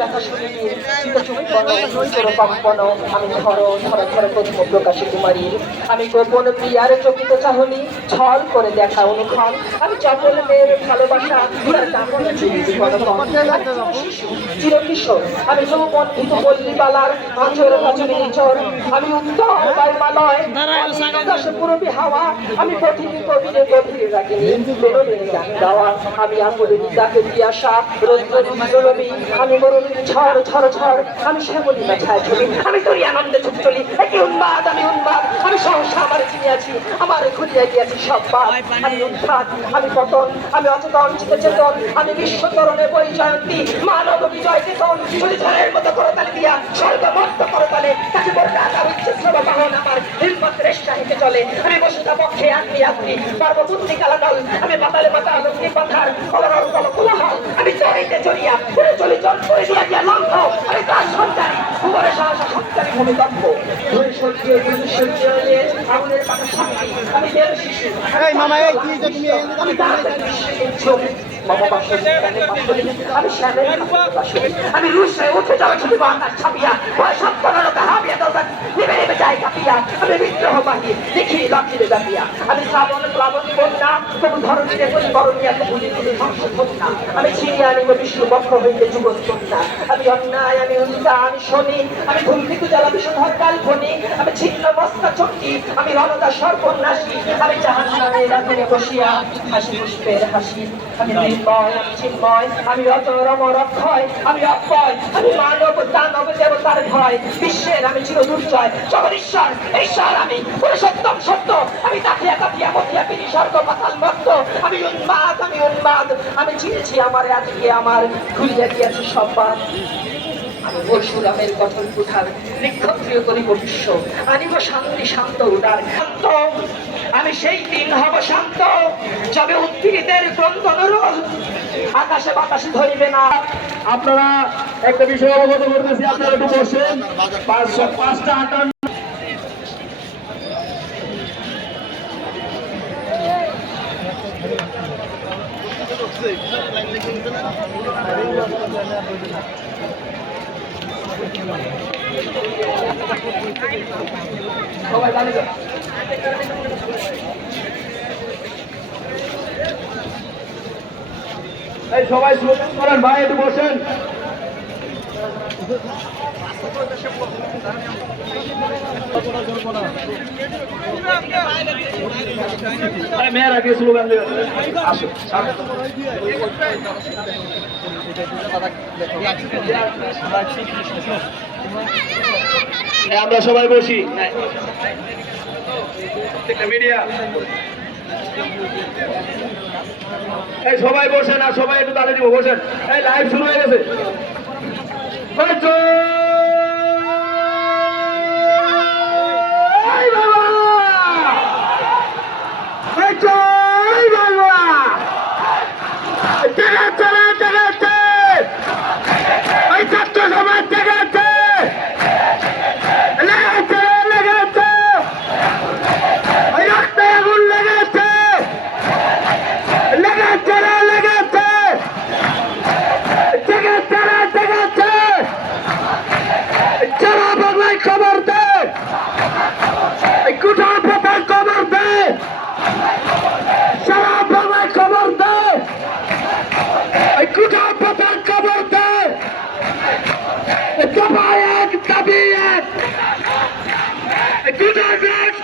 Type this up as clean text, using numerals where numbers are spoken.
ব্যথা শুনিনি কখনো আমি ধরো ধরো ধরো প্রথম প্রকাশে কুমারীর আমি গোপন প্রিয়ার চকিত চাহনি ছল করে দেখা অনুক্ষণ আমি চপল মেয়ের ভালোবাসা চিরকিশোর আমি যৌবন ভীত পল্লীবালার আচর কাচরে নিচর আমি উত্তর বায়ুমালয় আকাশে পুরবি হাওয়া আমি কঠিন কবিরে গভীরে রাখিনি বেরোলেন গান গাওয়া আমি আকুলে নিদাকে পিয়াসা রৌদ্র রবি আমি মরুণী ঝড় ঝড় ঝড় আমি শ্যামলী মাথায় চলি আমি তোরই আনন্দে ছুট চলি একই উন্মাদ আমি উন্মাদ আমি সহসা আমার চিনিয়াছি আমার ঘুরিয়ে গিয়েছি সব বাদ আমি উন্মাদ আমি পতন আমি অচেতন চিতচেতন আমি বিশ্বতরণে পরিচয়ন্তী মানব বিজয় চেতন চলি ঝড়ের মতো করতালে দিয়া স্বর্গমত্ত করতালে তাকে বলতে আকার উচ্চস্রব বাহন আমার হিম্মত রেষ্টা হেঁটে চলে আমি বসুতা পক্ষে আগ্নি আগ্নি পার্ববন্দি কালাদল আমি পাতালে পাতা অগ্নি পাথার কলরল কল কোলাহল আমি চড়িতে চড়িয়া পুরো চলি জল করে দিয়া দিয়া লম্ভ আমি তার সন্তানী উপরে সাহসা সন্তানী ভূমিকম্প ধরে সর্গীয় সূর্যের আগুনের পাতা সাক্ষী আমি দেব শিশু আমি তার আমি রুশে উঠে যাওয়া ছবি বাংলার ছাপিয়া সব তরলতা হাবিয়া দলবান নেমে নেমে যাই কাপিয়া আমি বিদ্রোহ বাহিয়ে দেখি লক্ষ্মীরে দাপিয়া আমি শ্রাবণ প্লাবন বন্যা তবু ধরণীরে বরণিয়া ভুলি ভুলি সংসদ না আমি ছিনিয়ে আনিব বিষ্ণু পক্ষ হইতে যুগল কন্যা আমি অন্যায় আমি অন্যা আমি শনি আমি ধূমকেতু জ্বালা বিষধর কাল্পনি আমি ছিন্ন মস্তা চণ্ডী আমি রণদা সর্বনাশী আমি জাহান নামে রাতে বসিয়া হাসি পুষ্পের হাসি আমি নির্ময় আমি চিন্ময় আমি অজর অমর অক্ষয় আমি অক্ষয় আমি মানব দানব দেবতার ভয় বিশ্বের আমি চির দুর্জয় জগদীশ্বর ঈশ্বর আমি পুরুষোত্তম সত্য আমি তাকিয়া তাকিয়া মতিয়া পিড়ি স্বর্গ পাতাল মত্ত আমি উন্মাদ আমি চিনেছি আমার আজকে আমার ঘুরিয়া গিয়েছে সব্বাদ আমি পরশুরামের কথন কুঠার নিক্ষত্রিয় করিব বিশ্ব আনিব শান্তি শান্ত উদার শান্ত আমি সেই দিন হব শান্ত যবে উৎপীড়িতের ক্রন্দন রোল আকাশে বাতাসে ধরিবে না। আপনারা একটা বিষয় অবগত করতেছি, আপনারা একটু বসেন। 5টা 58 সবাই জানে তো এই সবাই স্লোগান করেন, ভাই একটু বসেন। মেয়েরা কে স্লোগান দেবেন? আমরা সবাই বসি। মিডিয়া এই সবাই বসেন, আর সবাই একটু তাড়াতাড়ি দিব, বসেন। এই লাইভ শুরু হয়ে গেছে। খবর দে, কোথাও পাতার খবর দে, সারা বাংলায় খবর দে, কোথাও পাতার খবর দে, দাবি এক, কোথাও